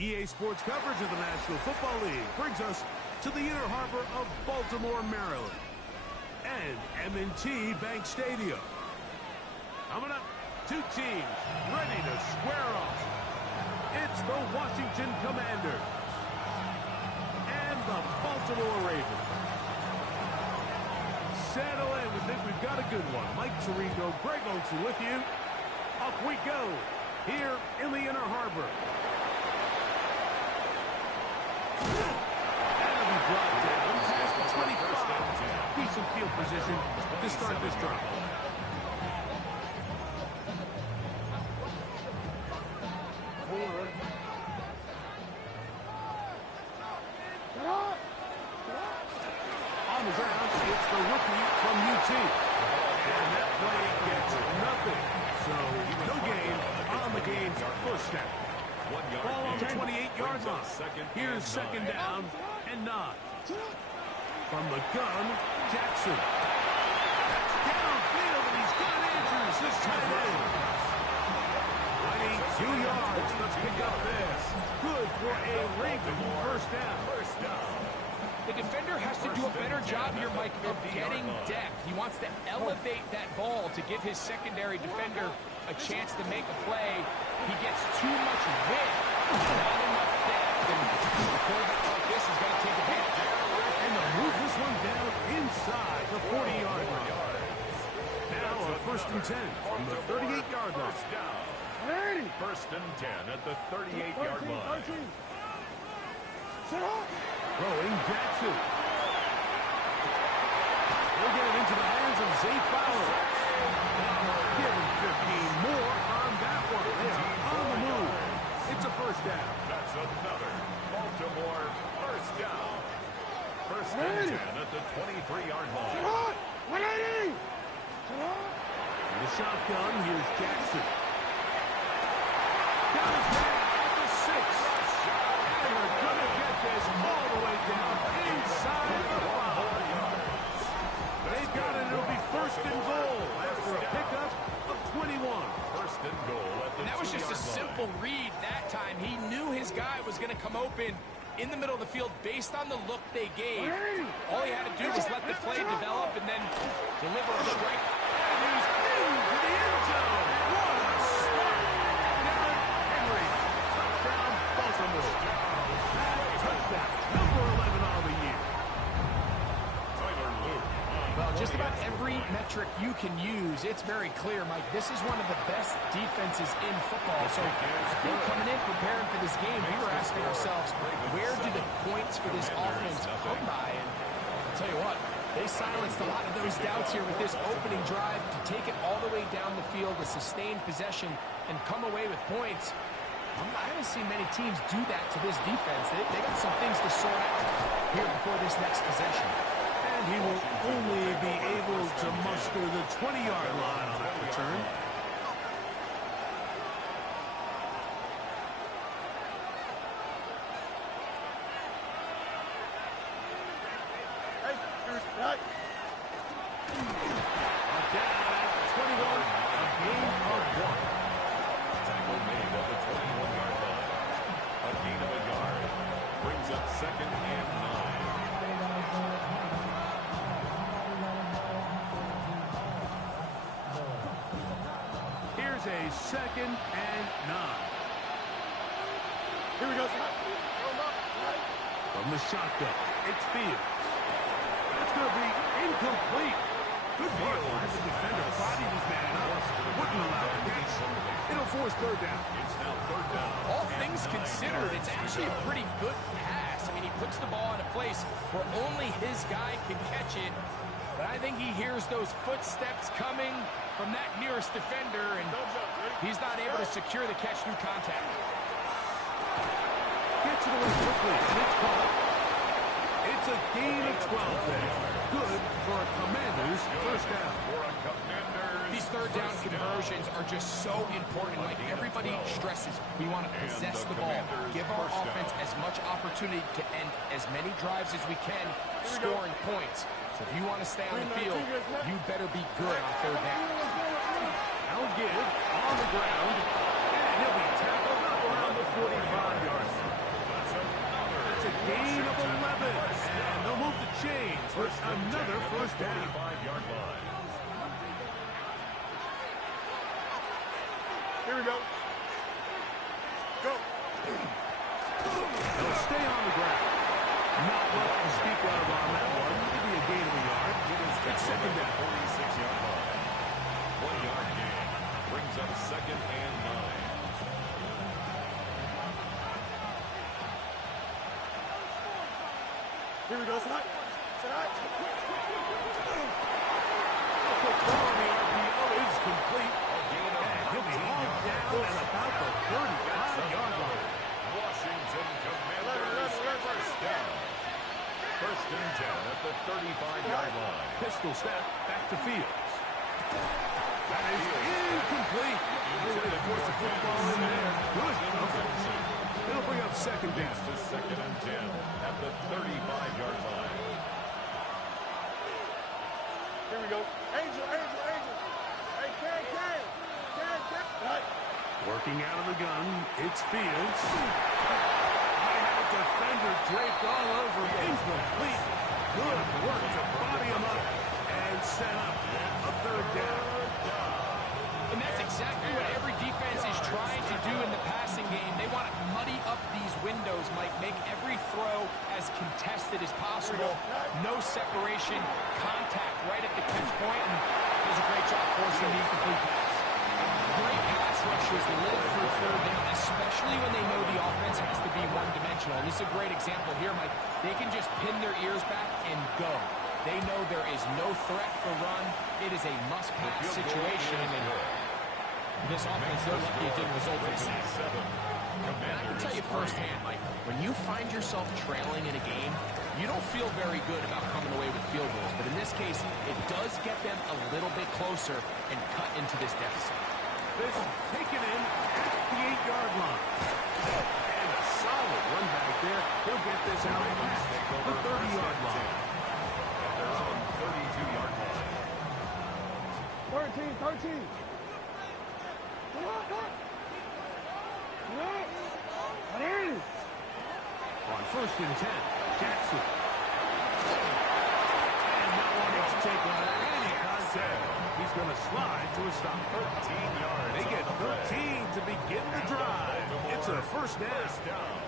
EA Sports coverage of the National Football League brings us to the inner harbor of Baltimore, Maryland, and M&T Bank Stadium. Coming up, two teams ready to square off. It's the Washington Commanders and the Baltimore Ravens. Settle in. We think we've got a good one. Mike Tirico, Greg Olsen with you. Off we go here in the inner harbor. That'll be brought down past the 25. Decent field position to start this drive. On the ground, it's the rookie from UT. And that play gets nothing. So, no gain on the game's first down. Ball on the 28-yard line. Here's second down and 9. From the gun, Jackson. That's downfield, and he's got Andrews, this tight end. Running 2 yards. Let's pick up this. Good for a Raven first down. The defender has to do a better job here, Mike, of getting depth. He wants to elevate that ball to give his secondary defender a chance to make a play. He gets too much width, not enough depth, and a quarterback like this is going to take advantage. And they'll move this one down inside the 40-yard line. Now a first and 10 from the 38-yard line. First and 10 at the 38-yard line. Throwing Jackson. He'll get it into the hands of Zay Flowers. Give him 15 more on that one. They are on the move. It's a first down. That's another Baltimore first down. First and 10 at the 23-yard line. In the shotgun, here's Jackson. Got his man at the 6. And we're going to get this all the way down inside the 5. They've got it. It'll be first and goal after a pickup of 21. First and goal at the 2-yard line. And that was just a simple read that time. He knew his guy was going to come open in the middle of the field based on the look they gave. All he had to do was let the play develop and then deliver a strike. And he's into the end zone. What a start. Derrick Henry. Touchdown, Baltimore. Touchdown, number 11 on the year. Tyler Luke. Well, just about every metric you can use, it's very clear, Mike. This is one of the best defenses in football. So, coming in, preparing for this game, we were asking ourselves, where do the points for this offense come by? And I'll tell you what, they silenced a lot of those doubts here with this opening drive to take it all the way down the field, a sustained possession, and come away with points. I haven't seen many teams do that to this defense. They got some things to sort out here before this next possession. And he will only be able to muster the 20-yard line on that return. Down at 21, a gain of 1. Tackle made at the 21-yard line. A gain of a yard. Brings up second and 9. Here's a second and 9. Here we go. From the shotgun, it's Fields. That's going to be incomplete. Good work as the defender bodied his man up. Wouldn't allow the catch. It'll force third down. It's now third down. All things considered, it's actually a pretty good pass. I mean, he puts the ball in a place where only his guy can catch it. But I think he hears those footsteps coming from that nearest defender, and he's not able to secure the catch through contact. Gets it away quickly, and it's caught. It's a gain of 12 there. Good for a Commanders first down. For a Commanders. These third down conversions are just so important. Like everybody stresses, we want to possess the ball, give our offense as much opportunity to end as many drives as we can, scoring points. So if you want to stay on the field, you better be good on third down. I'll give on the ground, and he'll be tackled up around the 45-yard line. Gain of 11. And they'll move the chains with another first down. 45-yard line. Here we go. Go. They'll stay on the ground. Not much to speak of on that one. Maybe a gain of a yard. It's second down. 46-yard line. 1-yard gain. Brings up second and 9. Here we go. Tonight. The throw on the RPO is complete. And he'll be hauled down at about the 35-yard line. Washington Commanders first down. First and 10 at the 35-yard line. Pistol snap back to Fields. That is incomplete. No way to force the football in there. Good coverage. It'll bring up second down. To second and 10 at the 35-yard line. Here we go. Angel. Hey, Ken. Right. Working out of the gun, it's Fields. I had a defender draped all over him. Incomplete. Good work to body him up and set up a third down. And that's exactly what every defense is trying to do in the passing game. They want to muddy up these windows, Mike, make every throw as contested as possible. No separation, contact right at the catch point, and does a great job forcing the incomplete pass. Great pass rushers live for third down, especially when they know the offense has to be one-dimensional. And this is a great example here, Mike. They can just pin their ears back and go. They know there is no threat for run. It is a must-pass situation, and this offense, they're lucky it didn't result in a sack. And I can tell you firsthand, Mike, when you find yourself trailing in a game, you don't feel very good about coming away with field goals. But in this case, it does get them a little bit closer and cut into this deficit. This taken in at the 8-yard line. And a solid run back there. He'll get this out past the 30-yard line. At their own 32-yard line. 13. On first and 10, Jackson. And no one is taking any contact. He's going to slide to a stop. 13 yards. They get 13 to begin the drive. It's a first down.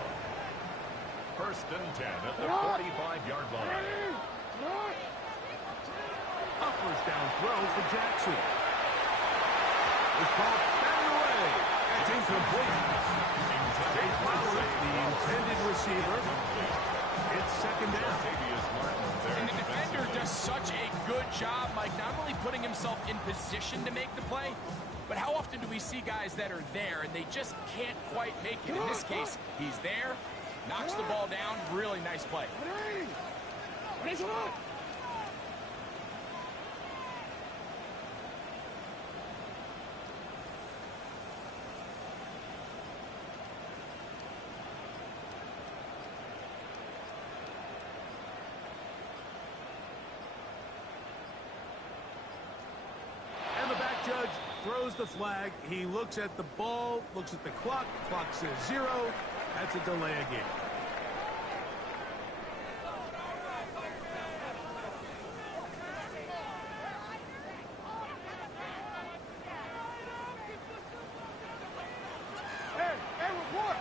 First and 10 at the 45-yard line. A first down throw for Jackson. This ball batted away. It's incomplete. They follow it, the intended receiver. It's second down. And the defender does such a good job, Mike, not only putting himself in position to make the play, but how often do we see guys that are there and they just can't quite make it? In this case, he's there, knocks the ball down. Really nice play. Judge throws the flag. He looks at the ball, looks at the clock. Clock says 0. That's a delay of game. Hey, report.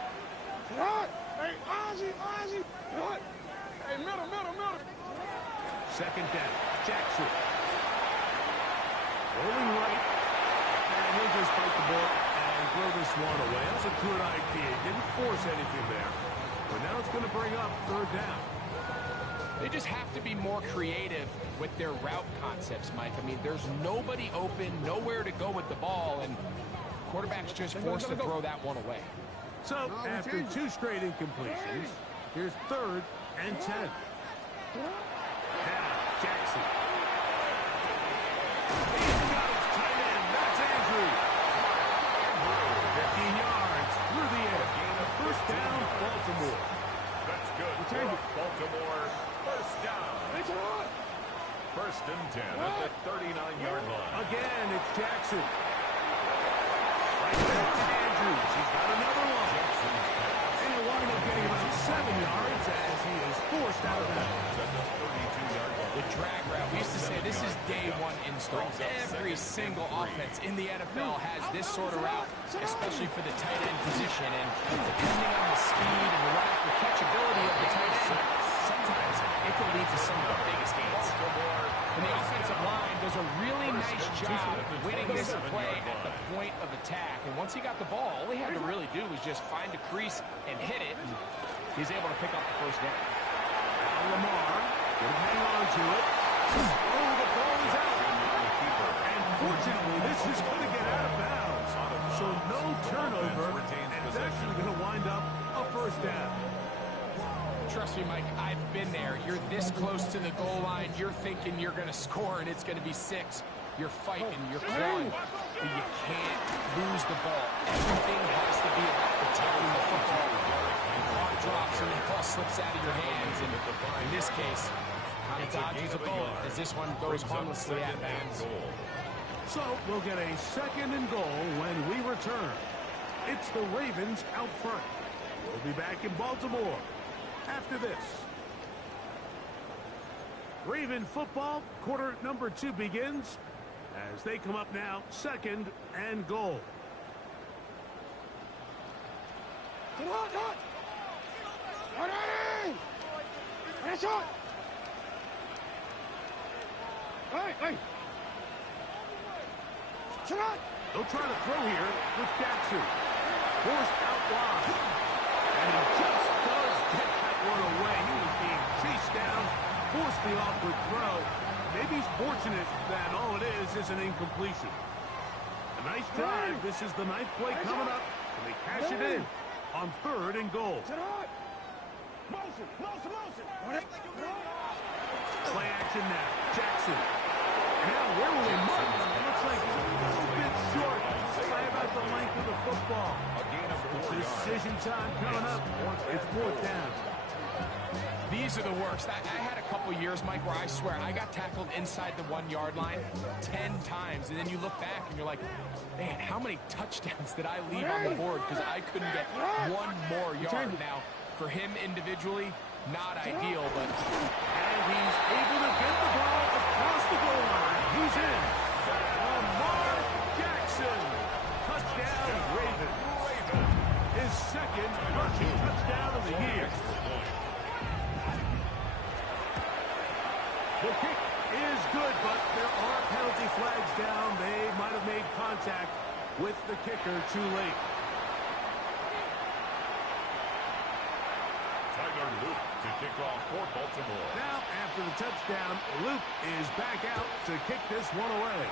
What? Hey, Ozzie. What? Hey, middle. Second down. Jackson. Rolling right. And he'll just bite the ball and throw this one away. That's a good idea. Didn't force anything there. But now it's going to bring up third down. They just have to be more creative with their route concepts, Mike. I mean, there's nobody open, nowhere to go with the ball, and quarterback's just forced to throw that one away. So, after 2 straight incompletions, here's third and 10. Now, Jackson. He's got his tight end. That's Andrews. 15 yards through the air. First down, Baltimore. That's good. Baltimore, first down. First and 10 at the 39-yard line. Again, it's Jackson. Right back to Andrews. He's got another one. And wind up getting about 7 yards as he is forced out of bounds. The drag route. We used to say this is day one install. Every single offense in the NFL has this sort of route, especially for the tight end position. And depending on the speed and the run after catchability of the tight end, sometimes it can lead to some of the biggest gains. And the offensive line does a really nice job winning this play at the point of attack. And once he got the ball, all he had to really do was just find a crease and hit it. And he's able to pick up the first down. Now Lamar will hang on to it. Oh, the ball is out. And fortunately, this is going to get out of bounds. So no turnover, and it's actually going to wind up a first down. Trust me, Mike, I've been there. You're this close to the goal line. You're thinking you're going to score, and it's going to be 6. You're fighting, you're clawing, but you can't lose the ball. Everything has to be about protecting the football. The clock drops and the ball slips out of your hands, and in this case, kind of dodges a bullet as this one goes harmlessly at bounds. So we'll get a 2nd and goal when we return. It's the Ravens out front. We'll be back in Baltimore after this. Raven football, quarter number 2 begins as they come up now, 2nd and goal. Come on, come on. Ready? Finish it. Hey. Shut up. They'll try to throw here with Jackson. Forced out wide. And he just does get that one away. He was being chased down, forced the awkward throw. Maybe he's fortunate that all it is an incompletion. A nice drive. This is the 9th play coming up. And they cash it in on 3rd and goal. Shut up. Motion. Play action now. Jackson. Now where will he mark? It looks like a little bit short. By about the length of the football. Decision time coming up. It's 4th down. These are the worst. I had a couple years, Mike, where I swear I got tackled inside the 1-yard line 10 times. And then you look back and you're like, man, how many touchdowns did I leave on the board because I couldn't get one more yard. Now, for him individually, not ideal, but... And he's able to get the ball across the goal line. He's in. Lamar Jackson. Touchdown, Ravens. His 2nd rushing touchdown of the year. The kick is good, but there are penalty flags down. They might have made contact with the kicker too late. Tyler Luke to kick off for Baltimore. Now, after the touchdown, Luke is back out to kick this one away.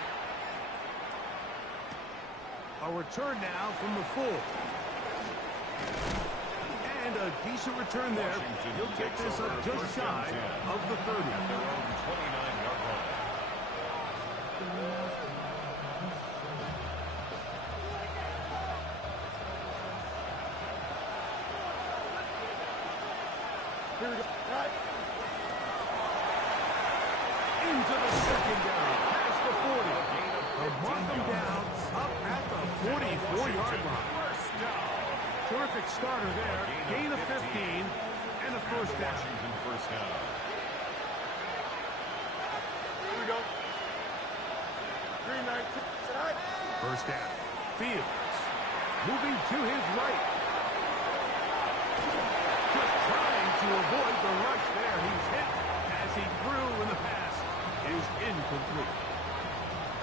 A return now from the full. And a decent return there. He'll get this up just shy of the 30. At their own 29-yard line. Here we go. Right. Into the secondary. Past the 40. They'll mark them down up at the 44-yard line. Terrific starter there. Gain of 15 and a first down. Washington first down. Here we go. 3-19. First down. Fields. Moving to his right. Just trying to avoid the rush there. He's hit as he threw, and the pass is incomplete.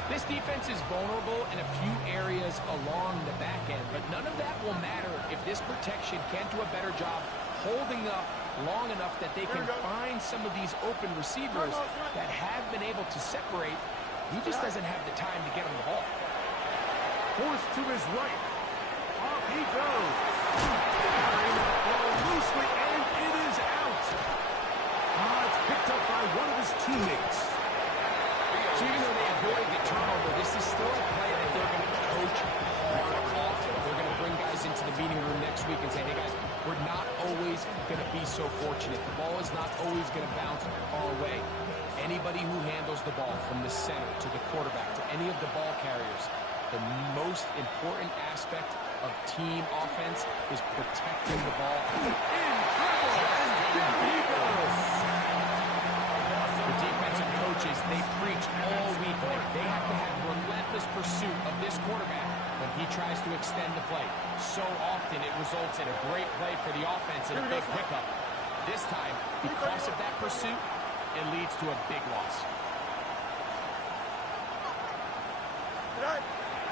This defense is vulnerable in a few areas along the back end, but none of that will matter if this protection can't do a better job holding up long enough that they can find some of these open receivers that have been able to separate. He just doesn't have the time to get him the ball. Forced to his right. Off he goes. Carrying the ball loosely, and it is out. It's picked up by one of his teammates. So even though they avoid the turnover, this is still a play that they're going to coach hard off. They're going to bring guys into the meeting room next week and say, hey guys, we're not always going to be so fortunate. The ball is not always going to bounce our way. Anybody who handles the ball from the center to the quarterback to any of the ball carriers, the most important aspect of team offense is protecting the ball. In trouble, and there he goes. The defensive coaches, they preach all week long. They have to have relentless pursuit of this quarterback when he tries to extend the play. So often it results in a great play for the offense and a big pickup. This time, because of that pursuit, it leads to a big loss.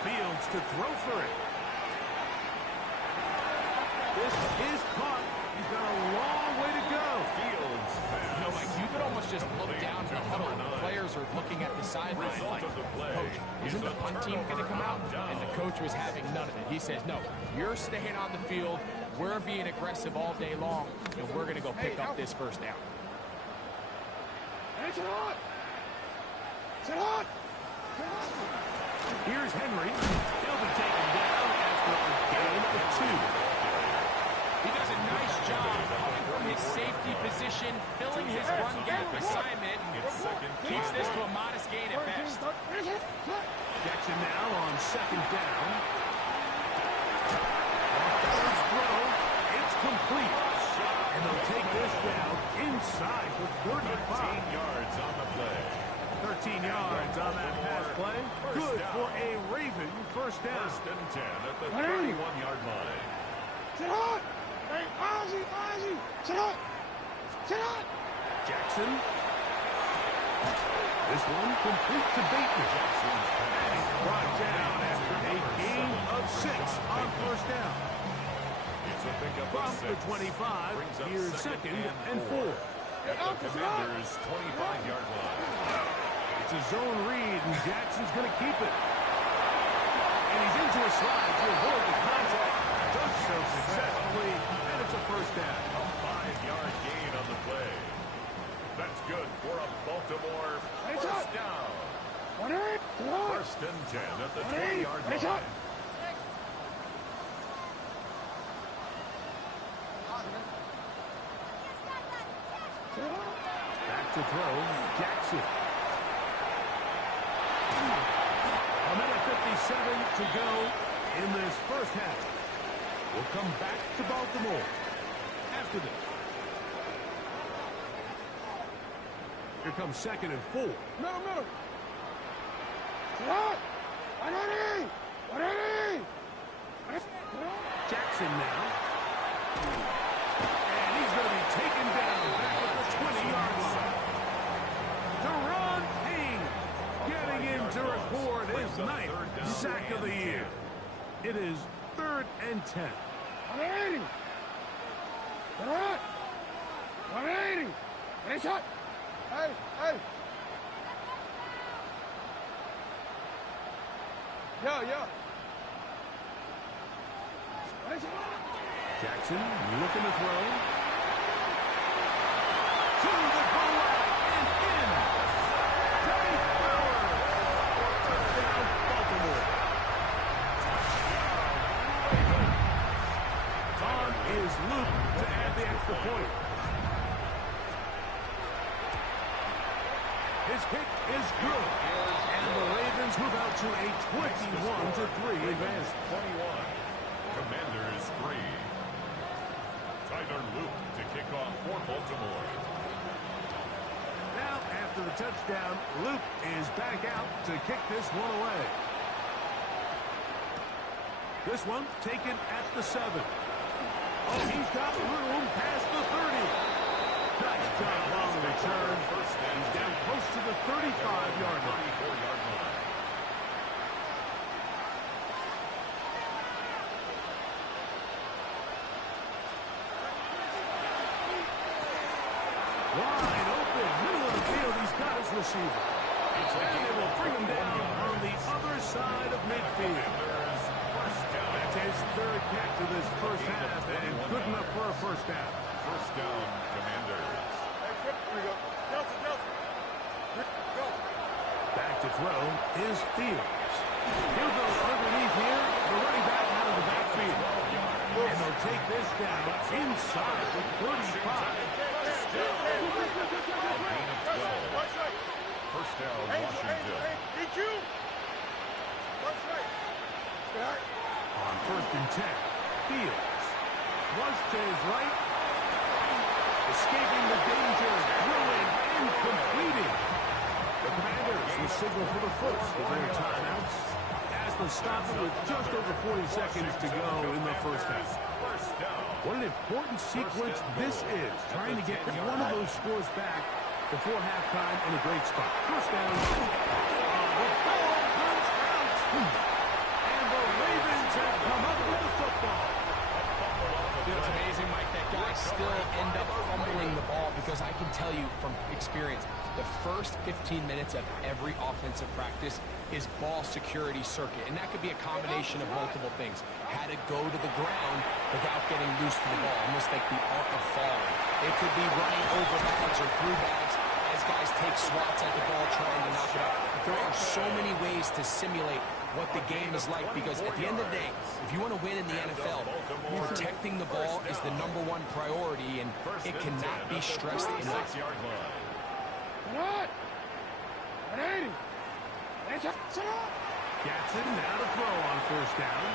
Fields to throw for it. This is caught. He's got a long way to go. Fields pass. You know, like, you could almost just look down in the huddle. The players are looking at the sideline like, Coach, isn't the punt team going to come out? And the coach was having none of it. He says, no, you're staying on the field. We're being aggressive all day long, and we're going to go pick up this first down. Here's Henry. He'll be taken down after a gain of 2. He does a nice job coming from his safety position, filling his run gap assignment, and keeps this to a modest gain at best. Jackson now on 2nd down. Off throw. It's complete. And they'll take this down inside the 35. 15 yards on the play. 13 yards on that pass play. Good for a Raven first down. 1st and 10 at the 31-yard line. Jackson. This one complete to Bateman. Jackson's pass. Brought down after a gain of 6 on first down. It's a pickup From of 6. the 25, Brings up here's 2nd and 4. At the Commanders' 25-yard line. It's a zone read, and Jackson's going to keep it. And he's into a slide to avoid the contact. Does so successfully, and it's a first down. A 5-yard gain on the play. That's good for a Baltimore first down. 1st and 10 at the 20-yard line. Back to throw, Jackson. A minute 57 to go in this first half. We'll come back to Baltimore after this. Here comes 2nd and 4. Jackson now. And he's going to be taken down back at the 20-yard line. Deron Payne getting in to record his 9th sack of the year. It is 3rd and 10. 180. Hey. Yeah. Jackson looking to throw. To the goal line and in. Trey Flowers. Touchdown, Baltimore. On is Luke to add the extra point. His kick is good. And the Ravens move out to a 21-3 advance. 21. Commanders 3. Tyler Luke to kick off for Baltimore. Now, after the touchdown, Luke is back out to kick this one away. This one taken at the 7. Oh, he's got room past the 30. Nice job on the return. He's down close to the 35-yard line. 34-yard line. Wide open, middle of the field. He's got his receiver. And they will bring him down on the other side of midfield. That's his 3rd catch of this first half, and good enough for a first down. First down, Commanders. Back to throw is Fields. He'll go underneath here. The running back out of the backfield. And they'll take this down inside the 35. First down, Washington. On 1st and 10, Fields. Flush to his right. Escaping the danger. Throwing and completing. The Commanders will signal for the first of their timeouts as they stop it with just over 40 seconds to go in the first half. What an important sequence this is, trying to get one of those scores back before halftime in a great spot. First down. The ball comes out. And the Ravens have come up with the football. It's amazing, Mike, that guys still end up fumbling the ball because I can tell you from experience, the first 15 minutes of every offensive practice is ball security circuit, and that could be a combination of multiple things. How to go to the ground without getting loose to the ball, almost like the art of falling. It could be running over bags or through bags as guys take swats at the ball trying to knock it out. There are so many ways to simulate what the game is like because at the end of the day, if you want to win in the NFL, protecting the ball is the #1 priority, and it cannot be stressed enough. Jackson now to throw on 1st down.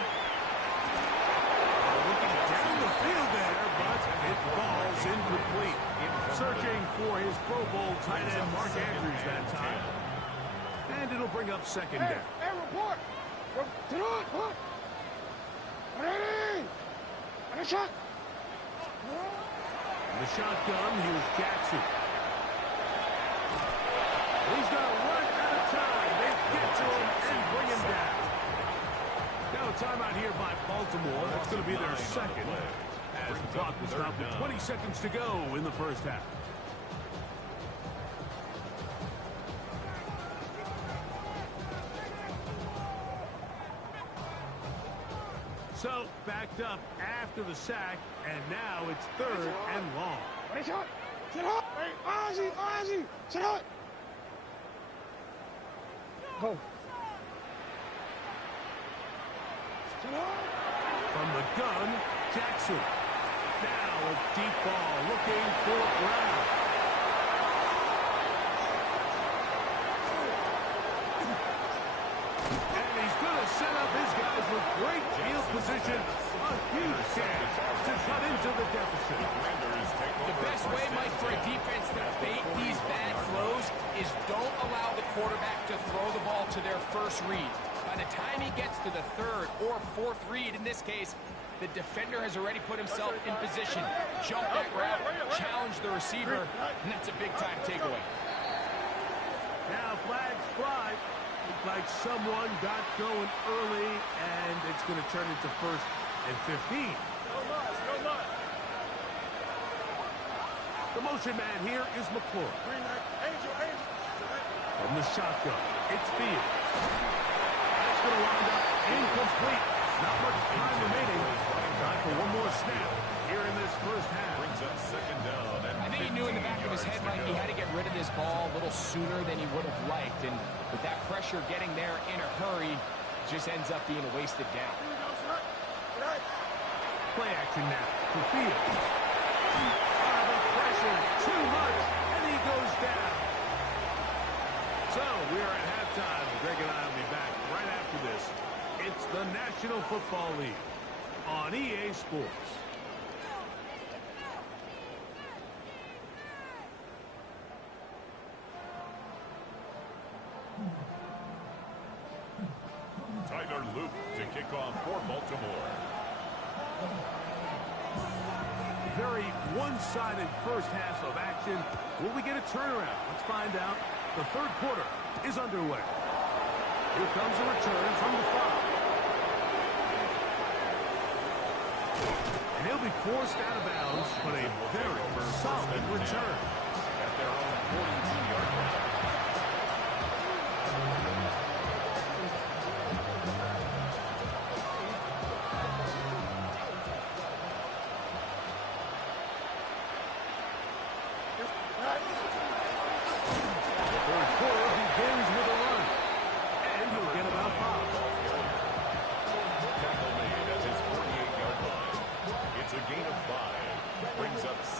Looking down the field there, but it falls incomplete. Searching for his Pro Bowl tight end Mark Andrews that time. And it'll bring up 2nd down. Hey, report. Ready. And a shot. The shotgun, here's Jackson. He's going to run out of time. They get to him and bring him down. Now a timeout here by Baltimore. That's going to be their second. As the clock was stopped with 20 seconds to go in the first half. So, backed up after the sack, and now it's 3rd and long. Sit up. Hey, Ozzie. Sit up. Go. Sit up. From the gun, Jackson. Now a deep ball looking for Brown. And he's going to set up his guys with great field position. A huge chance to cut into the deficit. The best way, Mike, for a defense to bait these bad throws is don't allow the quarterback to throw the ball to their first read. By the time he gets to the 3rd or 4th read, in this case, the defender has already put himself in position, jump that route, challenge the receiver, and that's a big-time takeaway. Now flags fly. Looks like someone got going early, and it's going to turn into 1st and 15. The motion man here is McClure. From the shotgun, it's Fields. That's going to wind up incomplete. Not much time remaining. Time for one more snap here in this first half. Brings up 2nd down. I think he knew in the back of his head, Mike, he had to get rid of this ball a little sooner than he would have liked. And with that pressure getting there in a hurry, it just ends up being a wasted down. Play action now for Fields. The pressure, too much, and he goes down. So we are at halftime. Greg and I will be back right after this. It's the National Football League on EA Sports. Tyler Luke to kick off for Baltimore. Very one-sided first half of action. Will we get a turnaround? Let's find out. The 3rd quarter is underway. Here comes a return from the 5. And he'll be forced out of bounds, but a very solid return. At their own 42-yard line.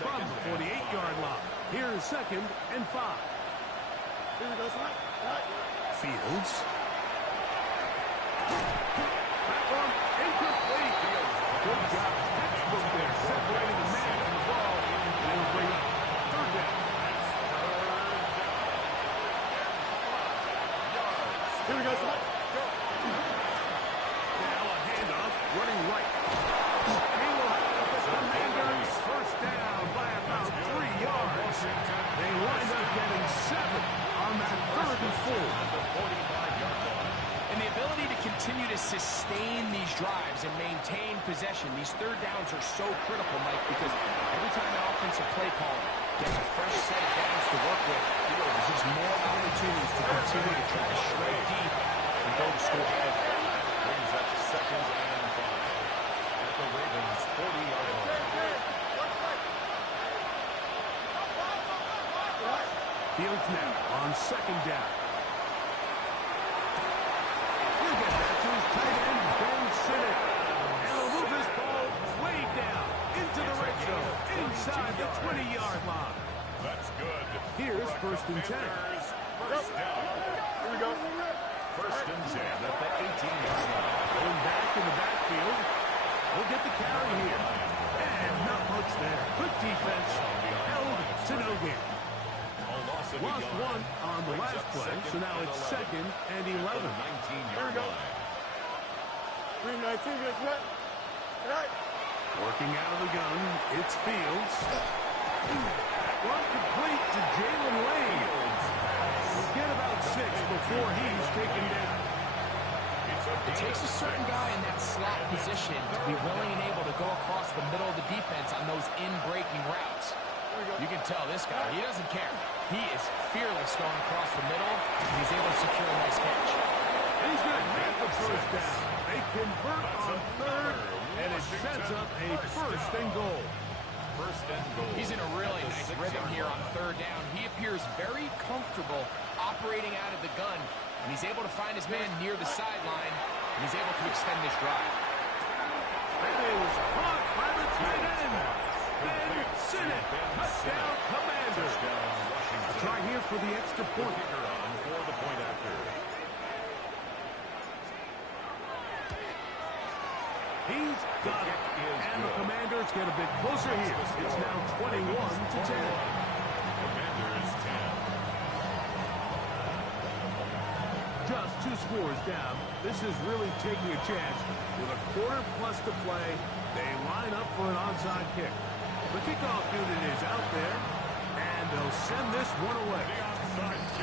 From the 48-yard line. Here's 2nd and 5. Fields. That Good job. Textbook there, separating the man from the ball. And it'll bring up third down. Here we go, son. Now a handoff, running right. He will have the Commanders first down by about 3 yards. They wind up getting 7 on that 3rd and 4. And the ability to continue to sustain these drives and maintain possession, these third downs are so critical, Mike, because every time an offensive play caller gets a fresh set of downs to work with, there's just more opportunities to continue to try to shred deep and go to score. Brings up 2nd and 5 at the Ravens' 40-yard line. Fields now on 2nd down. He'll get that to his tight end, Ben Sinnott. And he'll move this ball way down into the red zone, inside the 20-yard line. That's good. Here's 1st and 10. First down. Here we go. 1st and 10 at the 18-yard line. Going back in the backfield. We'll get the carry here. And not much there. Good defense. Held to no gain. Lost 1 on the last play, so now it's 2nd and 11. 19-yard line. 3-19, get set. All right. Working out of the gun, it's Fields. One complete to Jalen Lane. We'll get about 6 before he's taken down. It takes a certain guy in that slot position to be willing and able to go across the middle of the defense on those in-breaking routes. You can tell this guy, he doesn't care. He is fearless going across the middle, and he's able to secure a nice catch. And he's going to get the first down. They convert on 3rd, and it sets up a 1st and goal. 1st and goal. He's in a really nice rhythm here on 3rd down. He appears very comfortable operating out of the gun, and he's able to find his man near the sideline, and he's able to extend his drive. That is caught by the tight end. Ben Sinnott, touchdown Commanders. A try here for the extra point. Kicker on for the point after. He's got it. And the Commanders get a bit closer here. It's now 21-10. Commanders 10. Just 2 scores down. This is really taking a chance. With a quarter plus to play, they line up for an onside kick. The kickoff unit is out there, and they'll send this one away.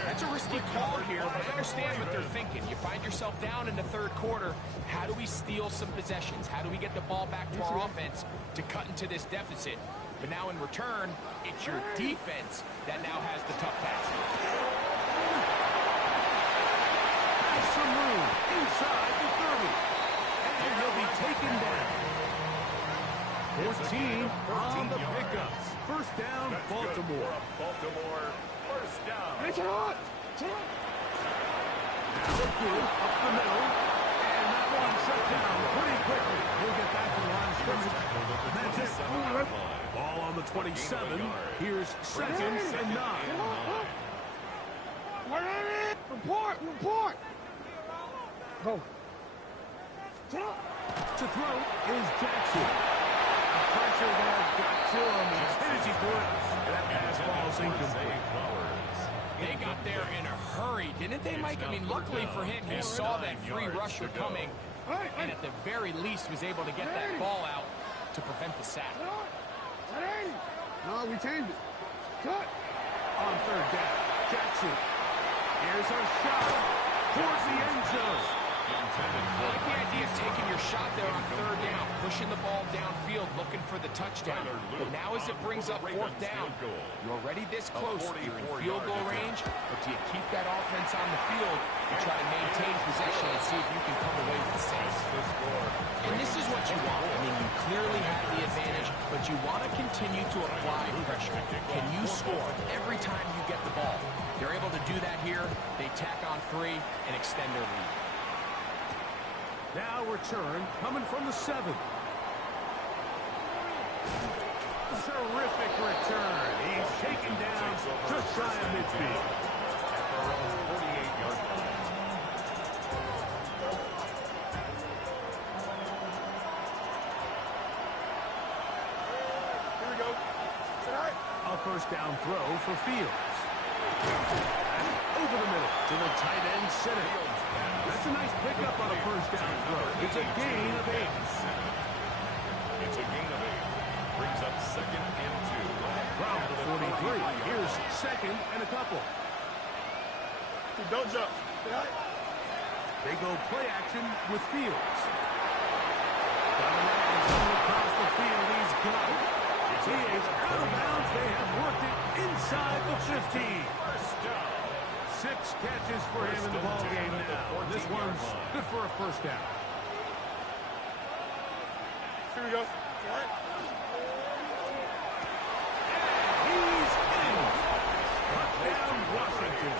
That's a risky call here, but I understand what they're thinking. You find yourself down in the 3rd quarter. How do we steal some possessions? How do we get the ball back to our offense to cut into this deficit? But now in return, it's your defense that now has the tough task. Has some room inside the 30. And he'll be taken down. 14 on the pickups. First down, Baltimore. Baltimore, first down. It's hot. Now good up the middle. And that one shut down pretty quickly. He'll get back to the line of scrimmage. And that's it. Ball on the 27. Here's 2nd and 9. Report. Go. To throw is Jackson. Pressure there got to him. As soon as he threw it, that pass ball's incomplete. They got there in a hurry, didn't they, Mike? I mean, luckily for him, he saw that free rusher coming, and at the very least was able to get that ball out to prevent the sack. No, we changed it. Cut. On 3rd down, Jackson. Here's a shot towards the end zone. I like the idea of taking your shot there on 3rd down, pushing the ball downfield, looking for the touchdown. But now as it brings up 4th down, you're already this close. You're in field goal range, but do you keep that offense on the field and try to maintain possession and see if you can come away with the saves? And this is what you want. I mean, you clearly have the advantage, but you want to continue to apply pressure. Can you score every time you get the ball? They're able to do that here. They tack on 3 and extend their lead. Now return coming from the 7. Terrific return. He's taken down just shy of midfield. At their own 48-yard line. first down throw for Fields. And over the middle to the tight end center. That's a nice pickup on a first down throw. It's a gain of 8. It's a gain of 8. Brings up second and 2. From the 43. Here's second and a couple. Don't jump. They go play action with Fields. Got a man coming across the field. He's got it. He is out of bounds. They have worked it inside the 15. First down. 6 catches for him in the ballgame now. And this one's good for a first down. Here we go. He's in. Touchdown, Washington.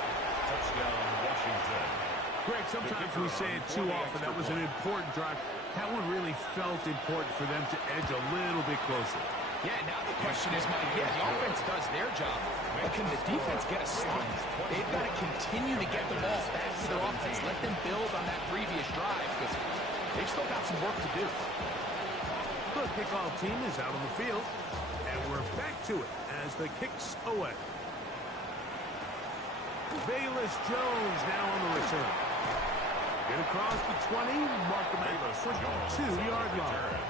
Touchdown, Washington. Greg, sometimes we say it too often. That was an important drive. That one really felt important for them to edge a little bit closer. Yeah, now the question is, Mike, the offense does their job, but can the defense get a stop? They've got to continue to get the ball back to their offense. Let them build on that previous drive, because they've still got some work to do. The kickoff team is out on the field, and we're back to it as the kick's away. Velus Jones now on the return. Get across the 20, mark them at the 2-yard line.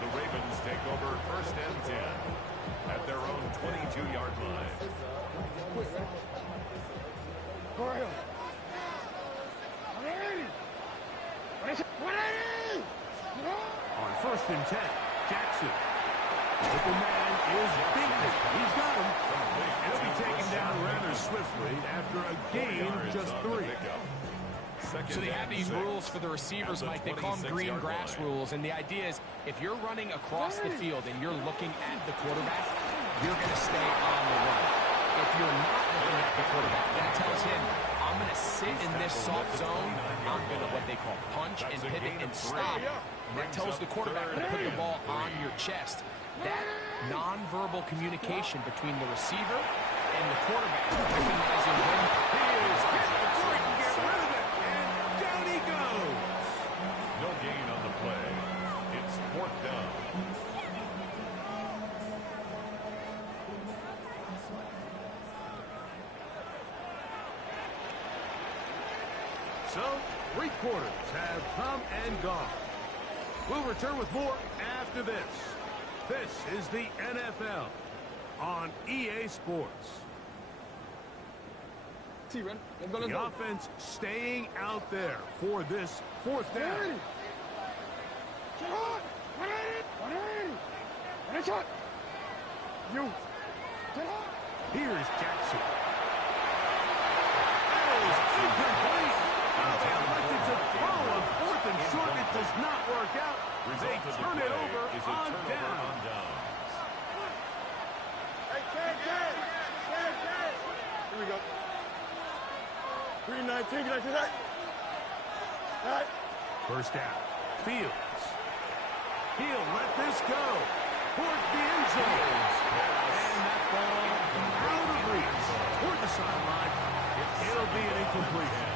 The Ravens take over first and 10 at their own 22-yard line. On first and 10, Jackson. Open man is beaten. He's got him. He'll be taken down rather swiftly after a gain of just 3. So they have these rules for the receivers, Mike. They call them green grass rules. And the idea is if you're running across the field and you're looking at the quarterback, you're going to stay on the run. If you're not looking at the quarterback, that tells him, I'm going to sit in this soft zone. I'm going to what they call punch and pivot and stop. And that tells the quarterback to put the ball on your chest. That nonverbal communication between the receiver and the quarterback, recognizing when He is hit before he can get rid of it. And down he goes. No gain on the play. It's 4th down. So, 3 quarters have come and gone. We'll return with more after this. This is the NFL on EA Sports. The offense staying out there for this 4th down. Here's Jackson. That is incomplete. They elected to throw on 4th and short. It does not work out. They turn it over on down. Here we go. 3-19, can I see that? All right. First down. Fields. He'll let this go. Towards the end zone. And that ball out of reach. Toward the sideline. It'll be an incompletion.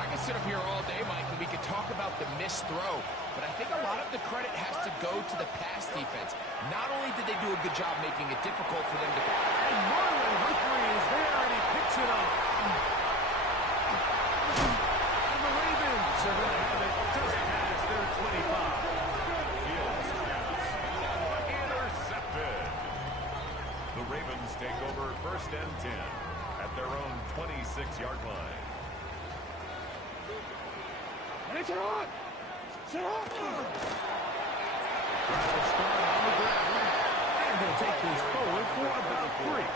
I could sit up here all day, Mike, and we could talk about the missed throw, but I think a lot of the credit has to go to the pass defense. Not only did they do a good job making it difficult for them to... And Marlon Humphrey is there, and he picks it up. And the Ravens are going to have it just past their 25. Intercepted. The Ravens take over first and 10 at their own 26-yard line. Sit on! Sit on! Try to start on the ground, and they'll take this forward for about 3.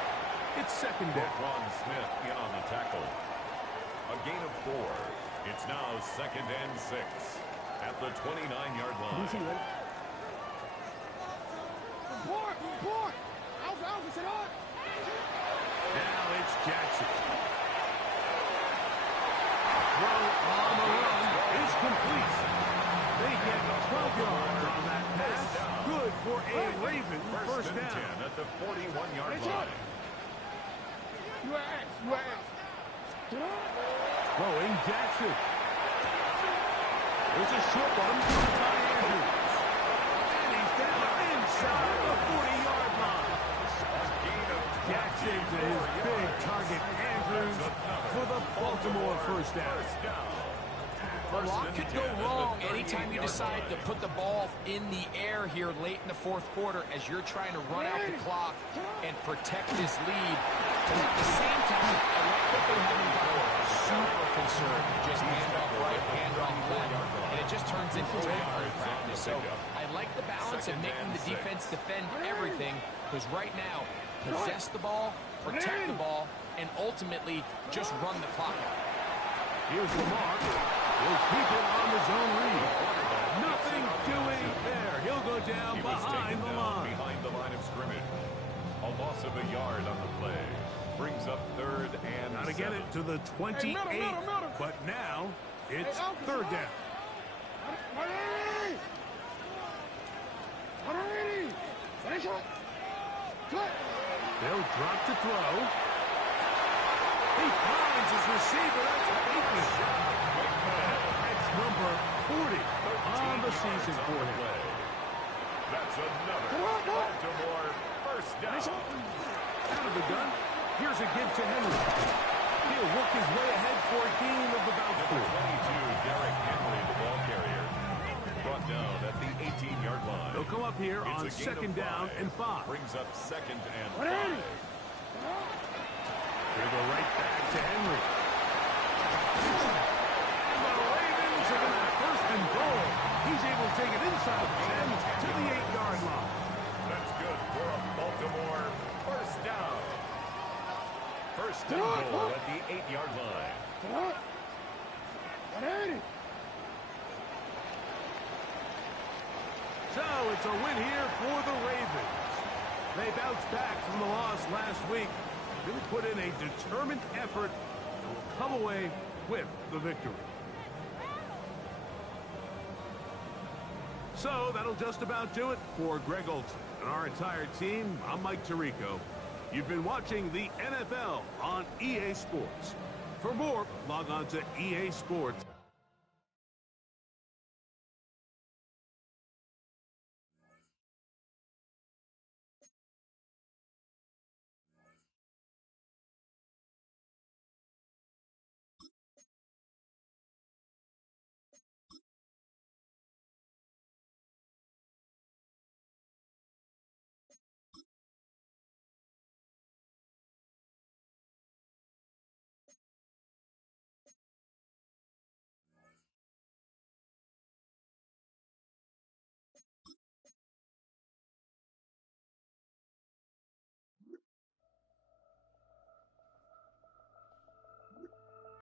It's second down. Ron Smith in on the tackle. A gain of 4. It's now second and 6 at the 29-yard line. Report! Alpha, sit on! Now it's Jackson. Throw on the run is complete. They get 12 yards on that pass. Good for a Raven first and down. 10 at the 41-yard line. Throwing Jackson. There's a short one by Andrews. And he's down inside the 40-yard line. Jackson to his big target, Andrews, for the Baltimore first down. A lot could go wrong anytime you decide to put the ball in the air here late in the fourth quarter as you're trying to run out the clock and protect this lead. But at the same time, I like that they haven't got super concerned. Just hand off right, hand off left, and it just turns into tackling practice. So I like the balance of making the defense defend everything, because right now, possess the ball, protect the ball, and ultimately just run the clock out. Here's Lamar. He'll keep it on the zone read. Nothing doing there. He'll go down behind the line. Behind the line of scrimmage. A loss of a yard on the play. Brings up 3rd and Got to get it to the 28. But now it's 3rd down. They'll drop to throw. He finds his receiver. That's Bateman. That's number 40 on the season for him. That's another Baltimore first down. Out of the gun. Here's a give to Henry. He'll work his way ahead for a gain of about 4. 22, Derrick Henry, the ball carrier. Brought down at the 18-yard line. They'll come up here on 2nd down and 5. Brings up 2nd and 5. They go right back to Henry. And the Ravens are going to have 1st and goal. He's able to take it inside the 10 to the 8-yard line. That's good for a Baltimore first down. 1st and goal at the 8-yard line. So it's a win here for the Ravens. They bounced back from the loss last week. Really put in a determined effort and will come away with the victory. So that'll just about do it for Greg Olsen and our entire team. I'm Mike Tirico. You've been watching the NFL on EA Sports. For more, log on to EA Sports.